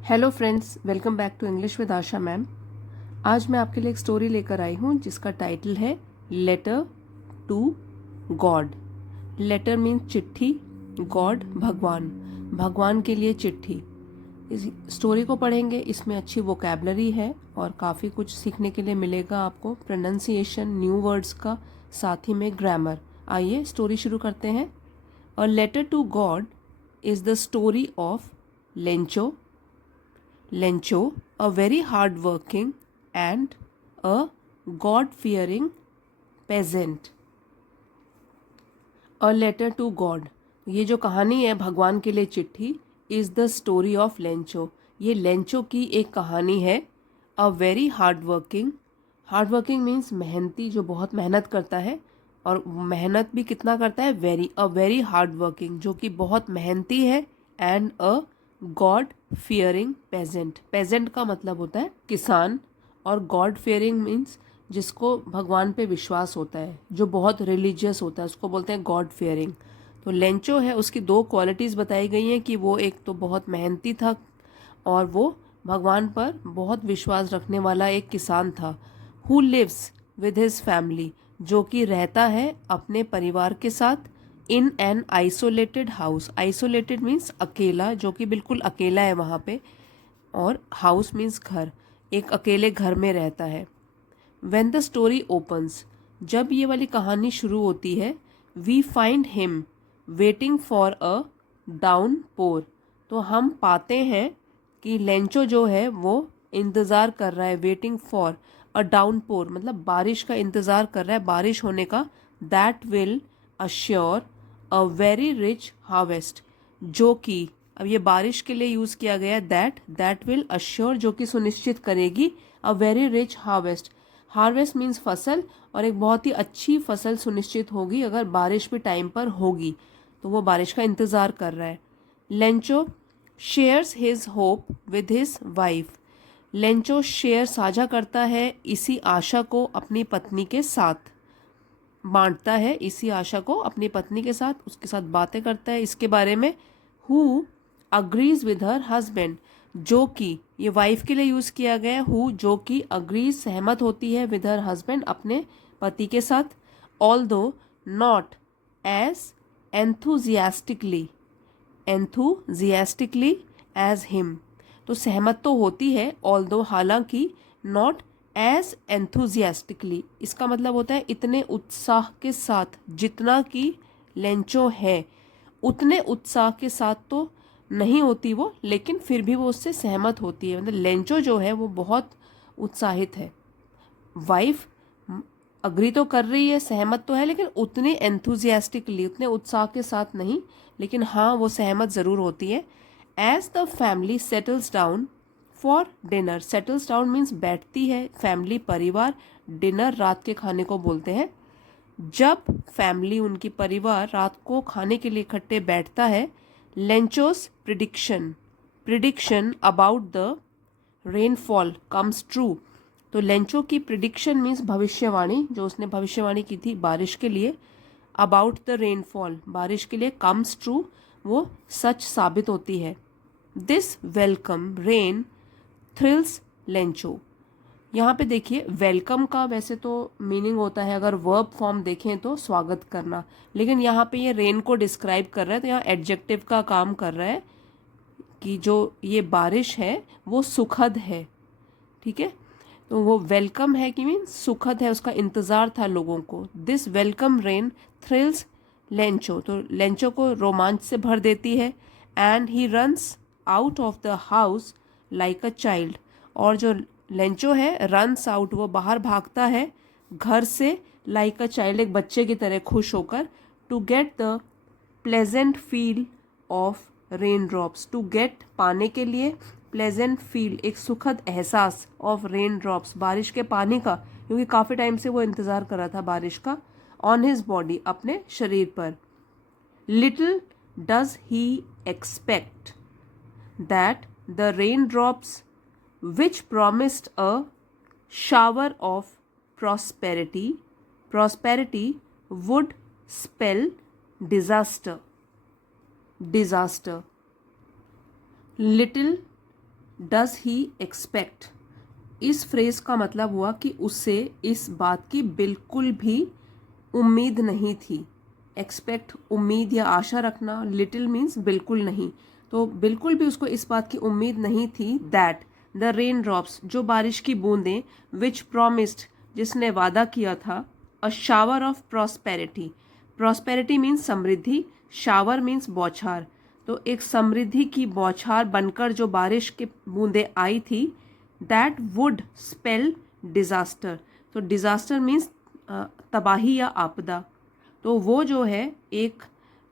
Hello friends, welcome back to English with Asha ma'am. आज मैं आपके लिए एक स्टोरी लेकर आई हूँ जिसका टाइटल है letter to God. Letter means चिट्ठी, गॉड भगवान, भगवान के लिए चिट्ठी। इस स्टोरी को पढ़ेंगे, इसमें अच्छी वोकैबलरी है और काफ़ी कुछ सीखने के लिए मिलेगा आपको, प्रोनाउंसिएशन, न्यू वर्ड्स का, साथ ही में ग्रामर। आइए स्टोरी शुरू करते हैं। A letter to God is the story of Lencho. Lencho, a very hard-working and a God-fearing peasant. A letter to God. ये जो कहानी है भगवान के लिए चिट्ठी, is the story of Lencho. ये लेंचो की एक कहानी है। A very hard-working, hard-working means मेहनती, जो बहुत मेहनत करता है, और मेहनत भी कितना करता है, a very hard-working, जो कि बहुत मेहनती है, and a God fearing peasant. Peasant का मतलब होता है किसान, और गॉड फियरिंग मीन्स जिसको भगवान पे विश्वास होता है, जो बहुत रिलीजियस होता है, उसको बोलते हैं गॉड फियरिंग। तो लेंचो है, उसकी दो क्वालिटीज़ बताई गई हैं कि वो एक तो बहुत मेहनती था और वो भगवान पर बहुत विश्वास रखने वाला एक किसान था। Who lives with his family, जो कि रहता है अपने परिवार के साथ, in an isolated house. Isolated means अकेला, जो कि बिल्कुल अकेला है वहाँ पे, और हाउस मीन्स घर, एक अकेले घर में रहता है। व्हेन द स्टोरी ओपन्स, जब ये वाली कहानी शुरू होती है, we find him waiting for a downpour. तो हम पाते हैं कि लेंचो जो है वो इंतज़ार कर रहा है, वेटिंग फॉर अ डाउन पोर मतलब बारिश का इंतज़ार कर रहा है, बारिश होने का, that will assure a very rich harvest, जो कि, अब ये बारिश के लिए यूज़ किया गया है, दैट विल अश्योर, जो कि सुनिश्चित करेगी, a very rich harvest. Harvest means फसल, और एक बहुत ही अच्छी फसल सुनिश्चित होगी अगर बारिश भी टाइम पर होगी, तो वो बारिश का इंतज़ार कर रहा है। Lencho shares his hope with his wife. Lencho share, साझा करता है इसी आशा को अपनी पत्नी के साथ, बांटता है इसी आशा को अपनी पत्नी के साथ, उसके साथ बातें करता है इसके बारे में। Who agrees with her husband, जो कि, ये वाइफ के लिए यूज़ किया गया है, हु, जो कि, अग्रीज, सहमत होती है, विद हर हस्बैंड, अपने पति के साथ, although not as enthusiastically as him. तो सहमत तो होती है, ऑल्दो, हालांकि, नॉट एज एंथुजियास्टिकली, इसका मतलब होता है इतने उत्साह के साथ, जितना कि लेंचो है उतने उत्साह के साथ तो नहीं होती वो, लेकिन फिर भी वो उससे सहमत होती है, मतलब लेंचो जो है वो बहुत उत्साहित है। वाइफ अग्री तो कर रही है, सहमत तो है, लेकिन उतने एंथुजियास्टिकली, उतने उत्साह के साथ नहीं, लेकिन हाँ वो सहमत ज़रूर होती है। As the family settles down for dinner, settles down means बैठती है, फैमिली परिवार, डिनर रात के खाने को बोलते हैं। जब फैमिली, उनकी परिवार, रात को खाने के लिए इकट्ठे बैठता है, Lencho's prediction about the rainfall comes true. तो लेंचो की प्रिडिक्शन मीन्स भविष्यवाणी, जो उसने भविष्यवाणी की थी बारिश के लिए, अबाउट द रेनफॉल, बारिश के लिए, कम्स ट्रू, वो सच साबित होती है। This welcome rain thrills Lencho. यहाँ पे देखिए, वेलकम का वैसे तो मीनिंग होता है, अगर वर्ब फॉर्म देखें तो स्वागत करना, लेकिन यहाँ पे ये रेन को डिस्क्राइब कर रहा है, तो यहाँ एडजेक्टिव का काम कर रहा है कि जो ये बारिश है वो सुखद है, ठीक है। तो वो वेलकम है कि मीन सुखद है, उसका इंतज़ार था लोगों को। This welcome rain thrills Lencho, तो लेंचो को रोमांच से भर देती है। And he runs out of the house like a child, और जो लेंचो है, रन्स आउट, वो बाहर भागता है घर से, लाइक अ चाइल्ड, एक बच्चे की तरह खुश होकर, to get the pleasant feel of rain drops, to get, पाने के लिए, प्लेजेंट फील, एक सुखद एहसास, ऑफ रेन ड्रॉप्स, बारिश के पानी का, क्योंकि काफ़ी टाइम से वो इंतज़ार कर रहा था बारिश का, ऑन हिज बॉडी, अपने शरीर पर। Little does he expect that the rain drops which promised a shower of prosperity would spell disaster. Little does he expect, इस फ्रेज का मतलब हुआ कि उसे इस बात की बिल्कुल भी उम्मीद नहीं थी। एक्सपेक्ट उम्मीद या आशा रखना, लिटिल मीन्स बिल्कुल नहीं, तो बिल्कुल भी उसको इस बात की उम्मीद नहीं थी दैट द रेन ड्रॉप्स, जो बारिश की बूंदें, विच प्रोमिस्ड, जिसने वादा किया था, a shower of prosperity, prosperity means Samriddhi, shower means बौछार, तो एक समृद्धि की बौछार बनकर जो बारिश की बूंदें आई थी, दैट वुड स्पेल डिजास्टर, तो डिजास्टर मीन्स तबाही या आपदा, तो वो जो है एक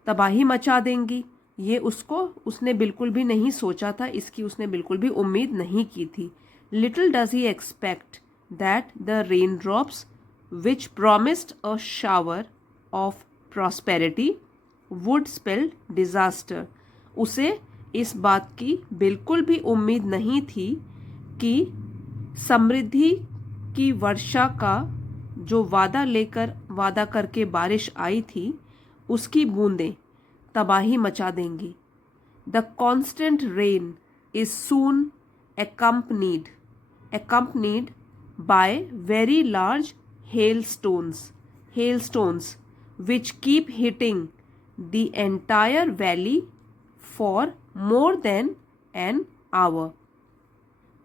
तबाही मचा देंगी, ये उसने बिल्कुल भी नहीं सोचा था, इसकी उसने बिल्कुल भी उम्मीद नहीं की थी। Little does he expect that the rain drops which promised a shower of prosperity would spell disaster, उसे इस बात की बिल्कुल भी उम्मीद नहीं थी कि समृद्धि की वर्षा का जो वादा करके बारिश आई थी, उसकी बूंदें तबाही मचा देंगी। The constant rain is soon accompanied by very large hailstones which keep hitting the entire valley for more than an hour.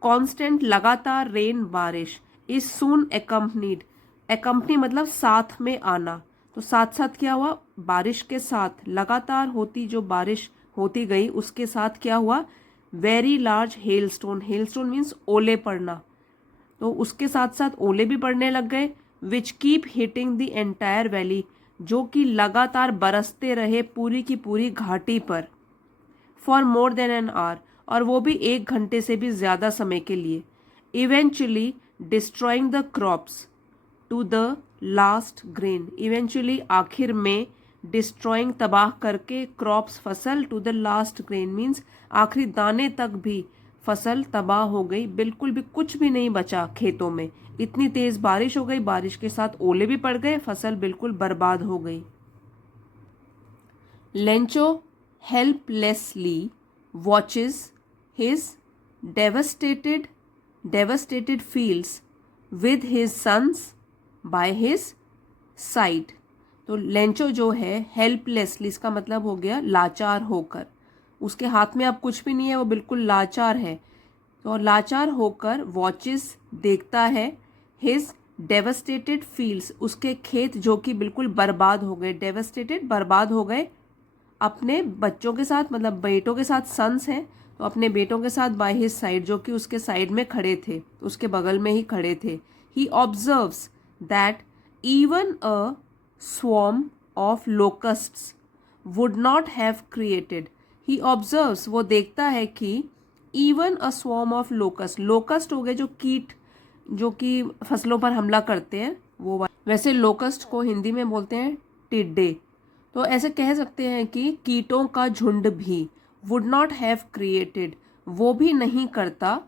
Constant लगातार रेन बारिश, इज सून accompany मतलब साथ में आना, तो साथ साथ क्या हुआ, बारिश के साथ लगातार होती जो बारिश होती गई उसके साथ क्या हुआ, वेरी लार्ज हेलस्टोन मीन्स ओले पड़ना, तो उसके साथ साथ ओले भी पड़ने लग गए, which keep hitting the entire valley, जो कि लगातार बरसते रहे पूरी की पूरी घाटी पर, for more than an hour, और वो भी 1 घंटे से भी ज़्यादा समय के लिए, eventually destroying the crops to the last grain, eventually आखिर में, डिस्ट्रॉइंग तबाह करके, क्रॉप्स फसल, to the last grain means आखिरी दाने तक भी फसल तबाह हो गई, बिल्कुल भी कुछ भी नहीं बचा खेतों में, इतनी तेज बारिश हो गई, बारिश के साथ ओले भी पड़ गए, फसल बिल्कुल बर्बाद हो गई। Lencho helplessly watches his devastated fields with his sons by his side, तो लेंचो जो है हेल्पलेसली, इसका मतलब हो गया लाचार होकर, उसके हाथ में अब कुछ भी नहीं है, वो बिल्कुल लाचार है, तो लाचार होकर वॉचेस देखता है, हिज डेवस्टेटेड फील्ड्स, उसके खेत जो कि बिल्कुल बर्बाद हो गए, डेवस्टेटेड बर्बाद हो गए, अपने बच्चों के साथ मतलब बेटों के साथ, सन्स हैं तो अपने बेटों के साथ, बाय हिज साइड, जो कि उसके साइड में खड़े थे, उसके बगल में ही खड़े थे। He observes that even a swarm of locusts would not have created, he observes, वो देखता है कि even a swarm of locust हो गए जो कीट, जो कि फसलों पर हमला करते हैं, वो, वैसे लोकस्ट को हिंदी में बोलते हैं टिड्डे, तो ऐसे कह सकते हैं कि कीटों का झुंड भी, वुड नॉट हैव क्रिएटेड, वो भी नहीं करता,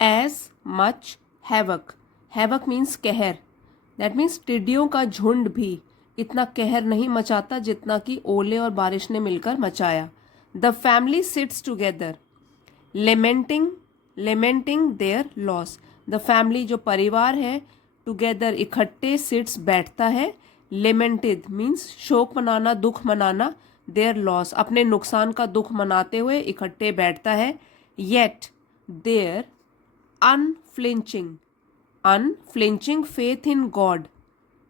एज मच हैवक मीन्स कहर, दैट मीन्स टिड्डियों का झुंड भी इतना कहर नहीं मचाता जितना कि ओले और बारिश ने मिलकर मचाया। The family sits together lamenting their loss, the family जो परिवार है, टुगेदर इकट्ठे, सिट्स बैठता है, लेमेंटेड मीन्स शोक मनाना, दुख मनाना, देयर लॉस अपने नुकसान का दुख मनाते हुए इकट्ठे बैठता है, yet their unflinching faith in God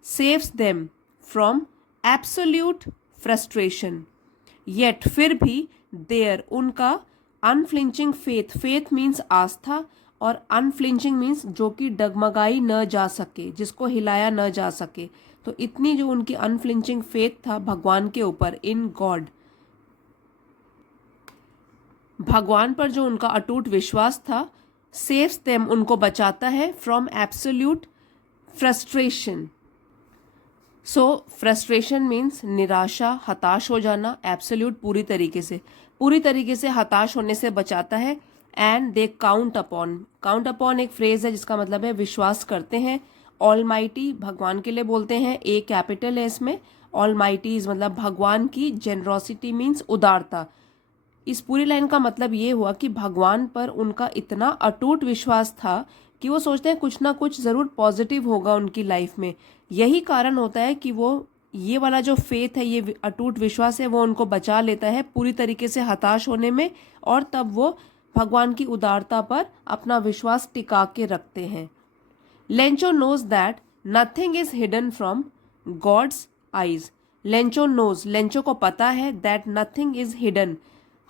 saves them from absolute frustration, yet फिर भी, देयर उनका, अनफ्लिंचिंग फेथ मीन्स आस्था, और अनफ्लिंचिंग मीन्स जो कि डगमगाई न जा सके, जिसको हिलाया न जा सके, तो इतनी जो उनकी अनफ्लिंचिंग फेथ था भगवान के ऊपर, इन गॉड, भगवान पर जो उनका अटूट विश्वास था, सेव्स देम उनको बचाता है, from absolute frustration, so frustration means निराशा, हताश हो जाना, एब्सोल्यूट पूरी तरीके से हताश होने से बचाता है, एंड दे काउंट अपॉन एक फ्रेज है जिसका मतलब है विश्वास करते हैं, ऑलमाइटी भगवान के लिए बोलते हैं, ए कैपिटल है इसमें, ऑलमाइटीज मतलब भगवान की, जेनरोसिटी मीन्स उदारता, इस पूरी लाइन का मतलब ये हुआ कि भगवान पर उनका इतना अटूट विश्वास था कि वो सोचते हैं कुछ ना कुछ ज़रूर पॉजिटिव होगा उनकी लाइफ में। यही कारण होता है कि वो ये वाला जो फेथ है, ये अटूट विश्वास है, वो उनको बचा लेता है पूरी तरीके से हताश होने में, और तब वो भगवान की उदारता पर अपना विश्वास टिका के रखते हैं। Lencho knows that nothing is hidden from God's eyes. Lencho knows, Lencho को पता है, that nothing is hidden,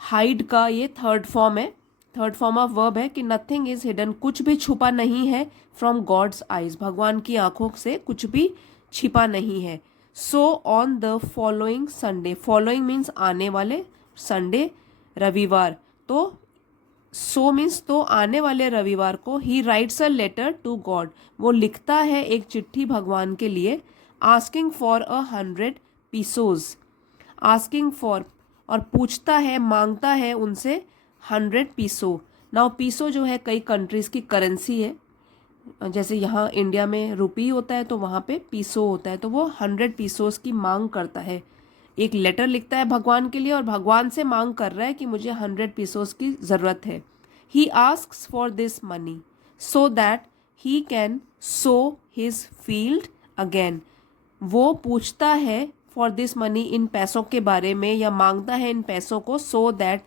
hide का ये थर्ड फॉर्म है, थर्ड फॉर्म ऑफ वर्ब है कि नथिंग इज हिडन, कुछ भी छुपा नहीं है, फ्रॉम गॉड्स आईज, भगवान की आंखों से कुछ भी छिपा नहीं है। So on the following Sunday, following means आने वाले, संडे रविवार, तो सो मीन्स तो आने वाले रविवार को, he writes a letter to God, वो लिखता है एक चिट्ठी भगवान के लिए, asking for 100 pesos, asking for, और पूछता है, मांगता है उनसे 100 पीसो। नाउ पीसो जो है कई कंट्रीज की करेंसी है, जैसे यहाँ इंडिया में रुपी होता है तो वहाँ पे पीसो होता है, तो वो 100 पीसोस की मांग करता है, एक लेटर लिखता है भगवान के लिए और भगवान से मांग कर रहा है कि मुझे 100 पीसोस की ज़रूरत है। ही asks for this money so that he can so his field again, वो पूछता है फॉर दिस मनी, इन पैसों के बारे में, या मांगता है इन पैसों को, सो दैट,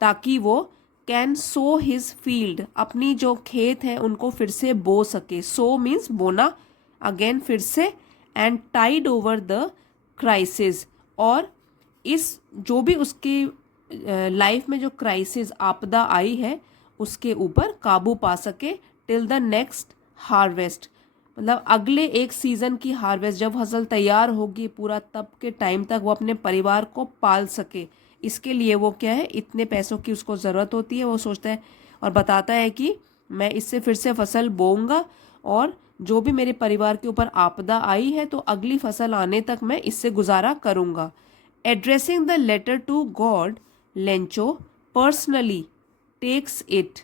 ताकि वो कैन सो हिज फील्ड, अपनी जो खेत है उनको फिर से बो सके, सो मीन्स बोना, अगेन फिर से, and tide over the crisis, और इस जो भी उसकी लाइफ में जो क्राइसिस, आपदा आई है, उसके ऊपर काबू पा सके, टिल द नेक्स्ट हार्वेस्ट, मतलब अगले एक सीज़न की हार्वेस्ट, जब फसल तैयार होगी पूरा, तब के टाइम तक वो अपने परिवार को पाल सके। इसके लिए वो क्या है, इतने पैसों की उसको ज़रूरत होती है, वो सोचता है और बताता है कि मैं इससे फिर से फसल बोऊंगा, और जो भी मेरे परिवार के ऊपर आपदा आई है तो अगली फसल आने तक मैं इससे गुजारा करूंगा। Addressing the letter to God, Lencho personally takes it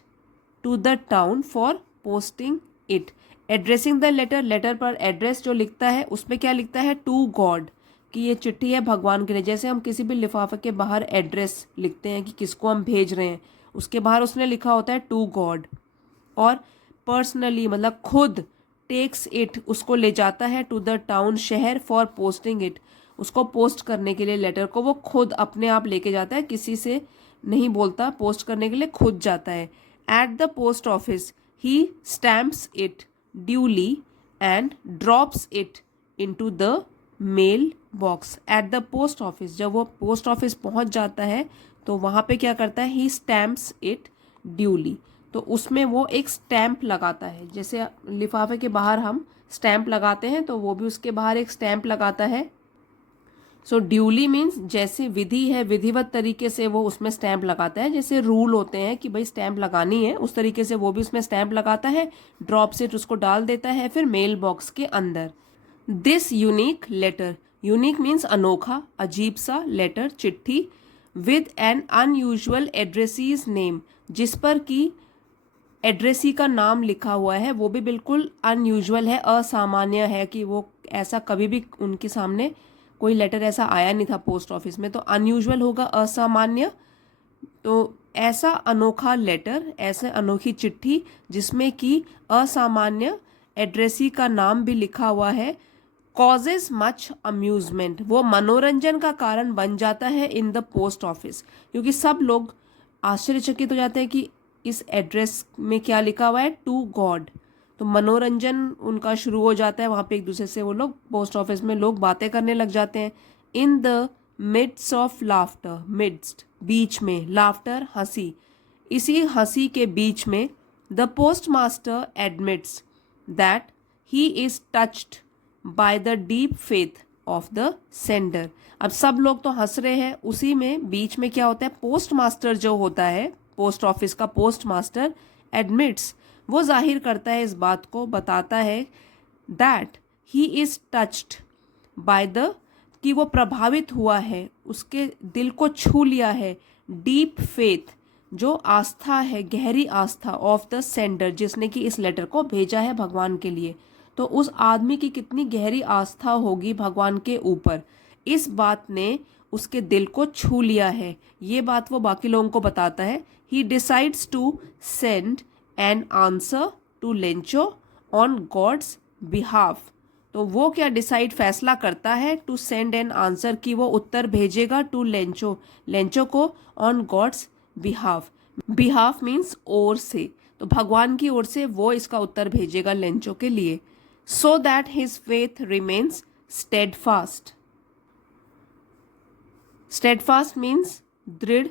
to the town for posting it. Addressing the letter, letter पर एड्रेस जो लिखता है उसमें क्या लिखता है, टू गॉड, कि ये चिट्ठी है भगवान के लिए। जैसे हम किसी भी लिफाफे के बाहर एड्रेस लिखते हैं कि किसको हम भेज रहे हैं, उसके बाहर उसने लिखा होता है टू गॉड। और पर्सनली मतलब खुद, टेक्स इट उसको ले जाता है, टू द टाउन शहर, फॉर पोस्टिंग इट उसको पोस्ट करने के लिए, लेटर को वो खुद अपने आप लेके जाता है, किसी से नहीं बोलता, पोस्ट करने के लिए खुद जाता है। At the post office he stamps it duly and drops it into the mail box. At the post office, जब वो पोस्ट ऑफिस पहुंच जाता है तो वहाँ पे क्या करता है, ही स्टैम्प्स इट ड्यूली, तो उसमें वो एक स्टैम्प लगाता है, जैसे लिफाफे के बाहर हम स्टैम्प लगाते हैं तो वो भी उसके बाहर एक स्टैम्प लगाता है। सो ड्यूली मीन्स जैसे विधि है, विधिवत तरीके से वो उसमें स्टैम्प लगाता है, जैसे रूल होते हैं कि भाई स्टैम्प लगानी है, उस तरीके से वो भी उसमें स्टैम्प लगाता है, ड्रॉप सीट उसको डाल देता है फिर मेल बॉक्स के अंदर। This unique letter, unique means अनोखा, अजीब सा, लेटर चिट्ठी, with an unusual addressee's name, जिस पर कि एड्रेसी का नाम लिखा हुआ है, वो भी बिल्कुल अनयूजुअल है, असामान्य है, कि वो ऐसा कभी भी उनके सामने कोई लेटर ऐसा आया नहीं था पोस्ट ऑफिस में, तो अनयूजुअल होगा, असामान्य, तो ऐसा अनोखा लेटर, ऐसे अनोखी चिट्ठी जिसमें कि असामान्य एड्रेसी का नाम भी लिखा हुआ है, कॉजेज मच अम्यूजमेंट, वो मनोरंजन का कारण बन जाता है इन द पोस्ट ऑफिस, क्योंकि सब लोग आश्चर्यचकित हो जाते हैं कि इस एड्रेस में क्या लिखा हुआ है, टू गॉड, तो मनोरंजन उनका शुरू हो जाता है, वहाँ पे एक दूसरे से वो लोग पोस्ट ऑफिस में लोग बातें करने लग जाते हैं। In the midst of laughter, midst बीच में, लाफ्टर हंसी, इसी हंसी के बीच में, the post master admits that he is touched by the deep faith of the sender. अब सब लोग तो हंस रहे हैं, उसी में बीच में क्या होता है, पोस्ट मास्टर जो होता है, पोस्ट ऑफिस का पोस्ट मास्टर एडमिट्स, वो जाहिर करता है इस बात को, बताता है that he is touched by the, कि वो प्रभावित हुआ है, उसके दिल को छू लिया है, डीप फेथ जो आस्था है, गहरी आस्था, ऑफ द सेंडर जिसने कि इस लेटर को भेजा है भगवान के लिए, तो उस आदमी की कितनी गहरी आस्था होगी भगवान के ऊपर। इस बात ने उसके दिल को छू लिया है। ये बात वो बाकी लोगों को बताता है। He decides to send an answer to Lencho on God's behalf. तो वो क्या डिसाइड फैसला करता है टू सेंड एन आंसर कि वो उत्तर भेजेगा टू लेंचो, लेंचो को on God's behalf. Behalf means ओर से, तो भगवान की ओर से वो इसका उत्तर भेजेगा लेंचो के लिए। So that his faith remains steadfast. Steadfast means दृढ़,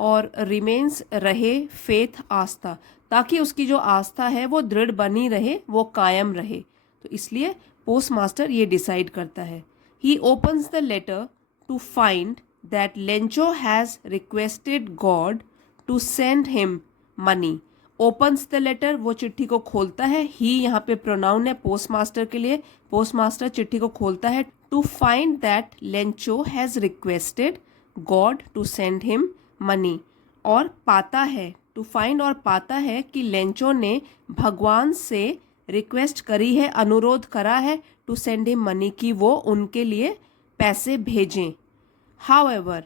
और रिमेन्स रहे, फेथ आस्था, ताकि उसकी जो आस्था है वो दृढ़ बनी रहे, वो कायम रहे। तो इसलिए पोस्ट मास्टर ये डिसाइड करता है। He opens the letter to find that Lencho has requested God to send him money. Opens the letter, वो चिट्ठी को खोलता है। ही यहाँ पे प्रोनाउन है पोस्ट मास्टर के लिए। पोस्ट मास्टर चिट्ठी को खोलता है to find that Lencho has requested God to send him money, और पाता है, टू फाइंड और पाता है कि लेंचो ने भगवान से रिक्वेस्ट करी है, अनुरोध करा है टू सेंड हिम मनी, कि वो उनके लिए पैसे भेजें। However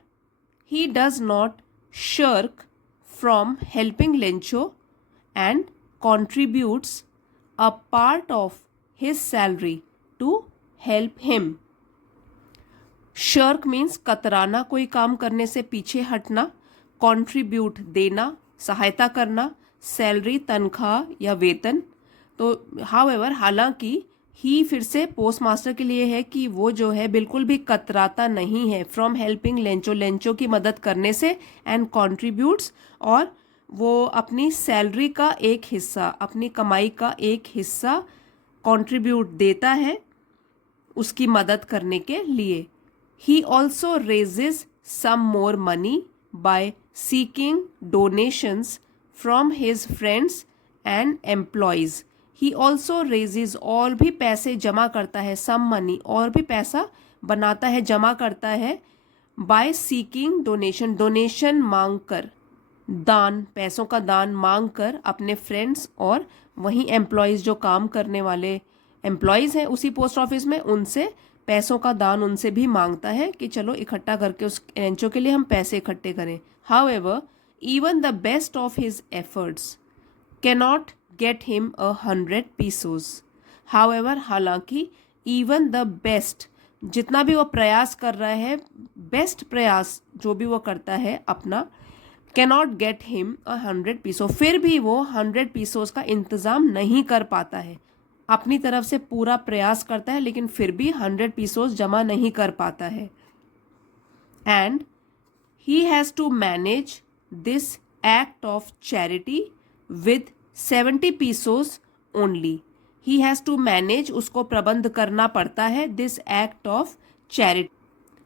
he does not shirk from helping Lencho and contributes a part of his salary to help him. Shirk means कतराना, कोई काम करने से पीछे हटना। कॉन्ट्रीब्यूट देना, सहायता करना। सैलरी तनख्वाह या वेतन। तो हाउएवर हालांकि ही फिर से पोस्ट मास्टर के लिए है कि वो जो है बिल्कुल भी कतराता नहीं है फ्रॉम हेल्पिंग लेंचो, लेंचो की मदद करने से, एंड कॉन्ट्रीब्यूट्स, और वो अपनी सैलरी का एक हिस्सा, अपनी कमाई का एक हिस्सा कॉन्ट्रीब्यूट देता है उसकी मदद करने के लिए। He also raises some more money by seeking donations from his friends and employees. He also raises, और भी पैसे जमा करता है, सम मनी, और भी पैसा बनाता है, जमा करता है, बाय सीकिंग डोनेशन, डोनेशन मांग कर, दान, पैसों का दान मांग कर अपने फ्रेंड्स और वहीं एम्प्लॉयज़, जो काम करने वाले एम्प्लॉयज़ हैं उसी पोस्ट ऑफिस में, उनसे पैसों का दान उनसे भी मांगता है कि चलो इकट्ठा करके उस लेंचो के लिए हम पैसे इकट्ठे करें। However even the best of his efforts cannot get him 100 pesos. However, हालांकि even the best, जितना भी वो प्रयास कर रहा है, बेस्ट प्रयास जो भी वो करता है अपना, cannot get him 100 pesos, फिर भी वो 100 pesos का इंतज़ाम नहीं कर पाता है। अपनी तरफ से पूरा प्रयास करता है लेकिन फिर भी 100 pesos जमा नहीं कर पाता है। And he has to manage this act of charity with 70 pesos only. He has to manage, उसको प्रबंध करना पड़ता है, this act of charity,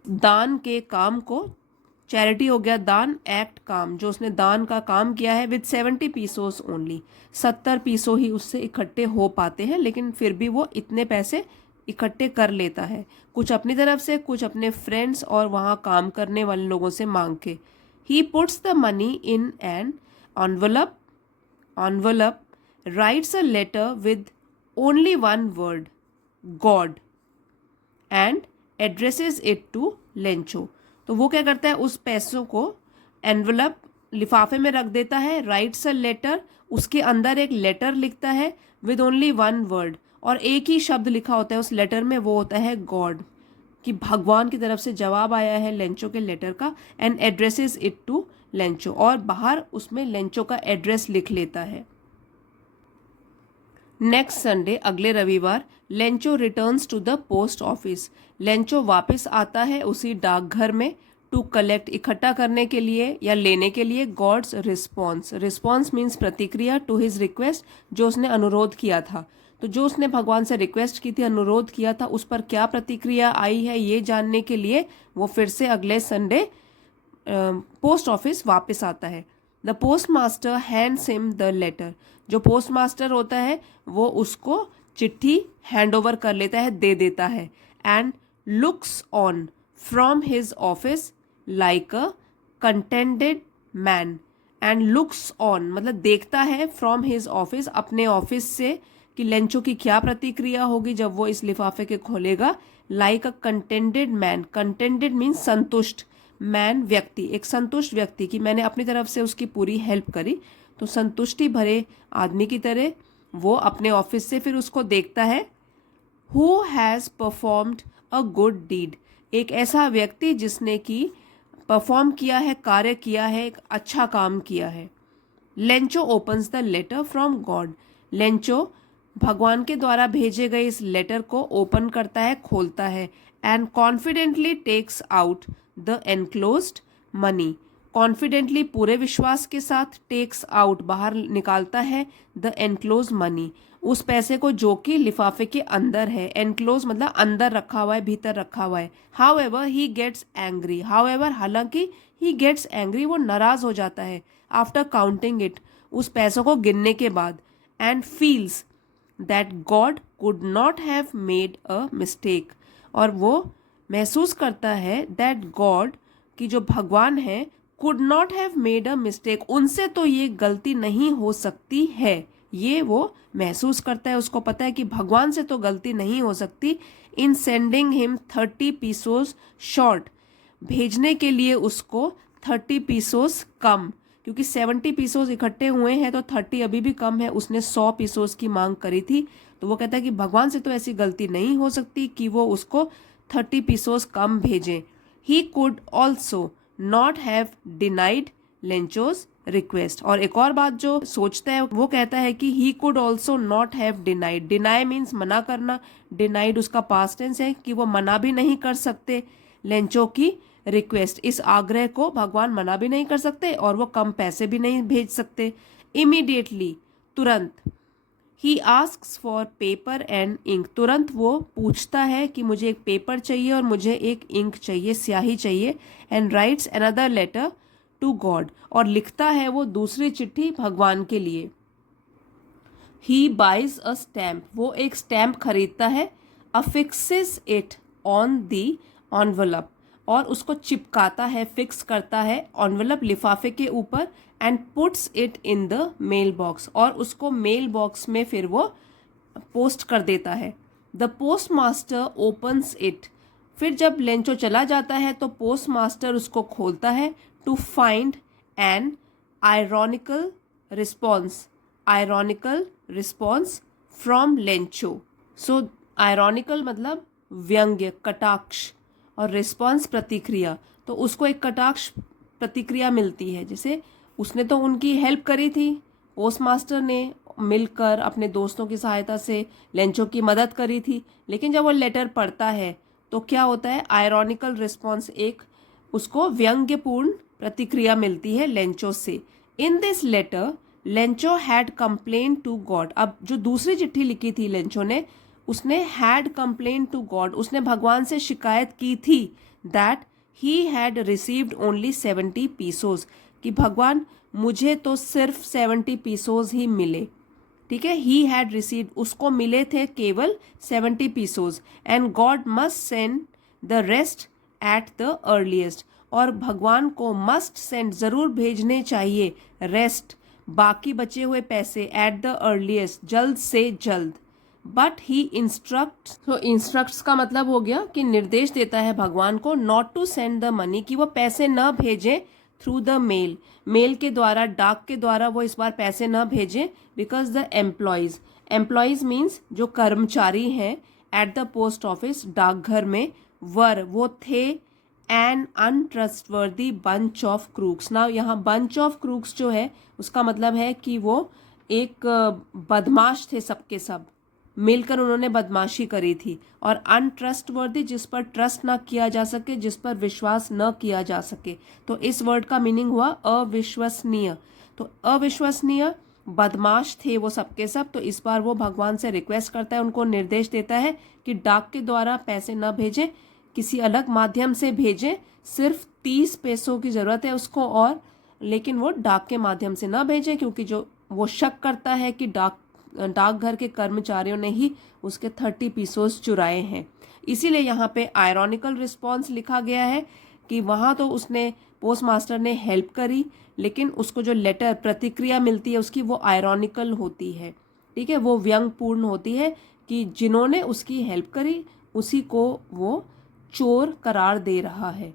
दान के काम को। चैरिटी हो गया दान, एक्ट काम, जो उसने दान का काम किया है, विद 70 पीसोस ओनली, 70 पीसो ही उससे इकट्ठे हो पाते हैं, लेकिन फिर भी वो इतने पैसे इकट्ठे कर लेता है, कुछ अपनी तरफ से, कुछ अपने फ्रेंड्स और वहाँ काम करने वाले लोगों से मांग के। He puts the money in an envelope, writes a letter with only one word, God, and addresses it to Lencho. तो वो क्या करता है, उस पैसों को एनवलप, लिफाफे में रख देता है, राइट्स अ लेटर, उसके अंदर एक लेटर लिखता है, विद ओनली वन वर्ड, और एक ही शब्द लिखा होता है उस लेटर में, वो होता है गॉड, कि भगवान की तरफ से जवाब आया है लेंचो के लेटर का, and addresses it to Lencho, और बाहर उसमें लेंचो का एड्रेस लिख लेता है। नेक्स्ट संडे, अगले रविवार, Lencho returns to the post office. Lencho वापस आता है उसी डाकघर में, टू कलेक्ट, इकट्ठा करने के लिए या लेने के लिए, गॉड्स रिस्पॉन्स। रिस्पॉन्स मीन्स प्रतिक्रिया, टू हिज रिक्वेस्ट, जो उसने अनुरोध किया था। तो जो उसने भगवान से रिक्वेस्ट की थी, अनुरोध किया था, उस पर क्या प्रतिक्रिया आई है ये जानने के लिए वो फिर से अगले संडे पोस्ट ऑफिस वापस आता है। The post master hands him the letter. जो पोस्ट मास्टर होता है वो उसको चिट्ठी हैंड ओवर कर लेता है, दे देता है, and looks on from his office like a contented man. And looks on मतलब देखता है, फ्रॉम हिज ऑफिस, अपने ऑफिस से, कि लेंचो की क्या प्रतिक्रिया होगी जब वो इस लिफाफे के खोलेगा, लाइक अ कंटेंटेड मैन, कंटेंटेड मीन्स संतुष्ट, मैन व्यक्ति, एक संतुष्ट व्यक्ति कि मैंने अपनी तरफ से उसकी पूरी हेल्प करी, तो संतुष्टि भरे आदमी की तरह वो अपने ऑफिस से फिर उसको देखता है। Who has performed a good deed, एक ऐसा व्यक्ति जिसने कि परफॉर्म किया है, कार्य किया है, एक अच्छा काम किया है। Lencho opens the letter from God, Lencho भगवान के द्वारा भेजे गए इस लेटर को ओपन करता है, खोलता है। And confidently takes out the enclosed money, confidently पूरे विश्वास के साथ टेक्स आउट बाहर निकालता है द एनक्लोज मनी, उस पैसे को जो कि लिफाफे के अंदर है। एनक्लोज मतलब अंदर रखा हुआ है, भीतर रखा हुआ है। However he gets angry, however हालांकि ही गेट्स एंग्री वो नाराज हो जाता है। आफ्टर काउंटिंग इट, उस पैसों को गिनने के बाद। And feels that God could not have made a mistake, और वो महसूस करता है दैट गॉड कि जो भगवान है could not have made a mistake, उनसे तो ये गलती नहीं हो सकती है, ये वो महसूस करता है। उसको पता है कि भगवान से तो गलती नहीं हो सकती। इन सेंडिंग हिम 30 पीसोस शॉर्ट, भेजने के लिए उसको 30 पीसोस कम, क्योंकि 70 पीसोस इकट्ठे हुए हैं तो 30 अभी भी कम है। उसने 100 पीसोस की मांग करी थी, तो वो कहता है कि भगवान से तो ऐसी गलती नहीं हो सकती कि वो उसको 30 पीसोस कम भेजें। He could also not have denied Lencho's request, और एक और बात जो सोचता है वो कहता है कि he could also not have denied, deny means मना करना, डिनाइड उसका पास्ट टेंस है कि वो मना भी नहीं कर सकते लेंचो की रिक्वेस्ट, इस आग्रह को भगवान मना भी नहीं कर सकते और वो कम पैसे भी नहीं भेज सकते। इमीडिएटली, तुरंत। He asks for paper and ink, तुरंत वो पूछता है कि मुझे एक पेपर चाहिए और मुझे एक इंक चाहिए, स्याही चाहिए। And writes another letter to God, और लिखता है वो दूसरी चिट्ठी भगवान के लिए। ही बाइज अ स्टैम्प, वो एक स्टैम्प खरीदता है। Affixes it on the envelope, और उसको चिपकाता है, फिक्स करता है एनवलप लिफाफे के ऊपर। And puts it in the mail box, और उसको मेल बॉक्स में फिर वो पोस्ट कर देता है। The post master opens it, फिर जब लेंचो चला जाता है तो पोस्ट मास्टर उसको खोलता है। To find an ironical response, ironical response from Lencho. So ironical मतलब व्यंग्य, कटाक्ष, और रिस्पॉन्स प्रतिक्रिया, तो उसको एक कटाक्ष प्रतिक्रिया मिलती है। जैसे उसने तो उनकी हेल्प करी थी, पोस्ट मास्टर ने मिलकर अपने दोस्तों की सहायता से लेंचो की मदद करी थी, लेकिन जब वो लेटर पढ़ता है तो क्या होता है, आयरॉनिकल रिस्पॉन्स, एक उसको व्यंग्यपूर्ण प्रतिक्रिया मिलती है लेंचो से। In this letter Lencho had complain to God, अब जो दूसरी चिट्ठी लिखी थी लेंचो ने, उसने हैड कंप्लेन टू गॉड, उसने भगवान से शिकायत की थी that he had received only 70 pesos, कि भगवान मुझे तो सिर्फ 70 पीसोस ही मिले। ठीक है, ही हैड रिसीव्ड, उसको मिले थे केवल 70 pesos. And God must send the rest at the earliest, और भगवान को मस्ट सेंड जरूर भेजने चाहिए, रेस्ट बाकी बचे हुए पैसे, एट द अर्लीस्ट जल्द से जल्द। बट ही इंस्ट्रक्ट्स, तो इंस्ट्रक्ट्स का मतलब हो गया कि निर्देश देता है भगवान को, not to send the money, कि वो पैसे न भेजें थ्रू द मेल, मेल के द्वारा, डाक के द्वारा वो इस बार पैसे न भेजें। Because the employees, employees means जो कर्मचारी हैं एट द पोस्ट ऑफिस, डाकघर में, वर वो थे, एन अनट्रस्टवर्दी बंच ऑफ क्रूक्स। ना यहाँ बंच ऑफ क्रूक्स जो है उसका मतलब है कि वो एक बदमाश थे, सबके सब मिलकर उन्होंने बदमाशी करी थी। और अनट्रस्टवर्दी, जिस पर ट्रस्ट ना किया जा सके, जिस पर विश्वास न किया जा सके, तो इस वर्ड का मीनिंग हुआ अविश्वसनीय। तो अविश्वसनीय, बदमाश थे वो सबके सब। तो इस बार वो भगवान से रिक्वेस्ट करता है, उनको निर्देश देता है कि डाक के द्वारा पैसे न भेजें, किसी अलग माध्यम से भेजें। सिर्फ 30 पैसों की ज़रूरत है उसको, और लेकिन वो डाक के माध्यम से न भेजें, क्योंकि जो वो शक करता है कि डाकघर के कर्मचारियों ने ही उसके 30 पीसोस चुराए हैं। इसीलिए यहाँ पे आयरॉनिकल रिस्पॉन्स लिखा गया है कि वहाँ तो उसने, पोस्ट मास्टर ने हेल्प करी, लेकिन उसको जो लेटर प्रतिक्रिया मिलती है उसकी, वो आयरॉनिकल होती है। ठीक है, वो व्यंगपूर्ण होती है कि जिन्होंने उसकी हेल्प करी उसी को वो चोर करार दे रहा है।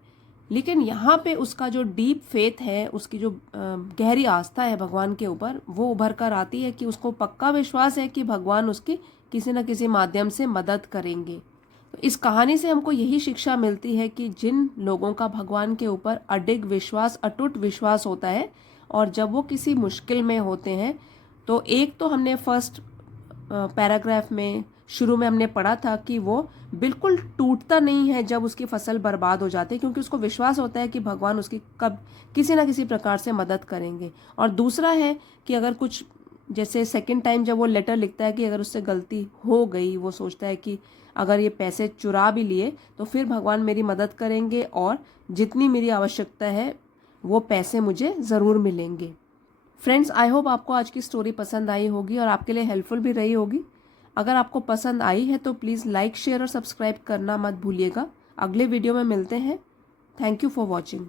लेकिन यहाँ पे उसका जो डीप फेथ है, उसकी जो गहरी आस्था है भगवान के ऊपर, वो उभर कर आती है कि उसको पक्का विश्वास है कि भगवान उसकी किसी न किसी माध्यम से मदद करेंगे। तो इस कहानी से हमको यही शिक्षा मिलती है कि जिन लोगों का भगवान के ऊपर अडिग विश्वास, अटूट विश्वास होता है, और जब वो किसी मुश्किल में होते हैं, तो एक तो हमने फर्स्ट पैराग्राफ में शुरू में हमने पढ़ा था कि वो बिल्कुल टूटता नहीं है जब उसकी फसल बर्बाद हो जाती है, क्योंकि उसको विश्वास होता है कि भगवान उसकी कब किसी ना किसी प्रकार से मदद करेंगे। और दूसरा है कि अगर कुछ, जैसे सेकंड टाइम जब वो लेटर लिखता है कि अगर उससे गलती हो गई, वो सोचता है कि अगर ये पैसे चुरा भी लिए तो फिर भगवान मेरी मदद करेंगे और जितनी मेरी आवश्यकता है वो पैसे मुझे ज़रूर मिलेंगे। फ्रेंड्स, आई होप आपको आज की स्टोरी पसंद आई होगी और आपके लिए हेल्पफुल भी रही होगी। अगर आपको पसंद आई है तो प्लीज़ लाइक, शेयर और सब्सक्राइब करना मत भूलिएगा। अगले वीडियो में मिलते हैं। Thank you for watching.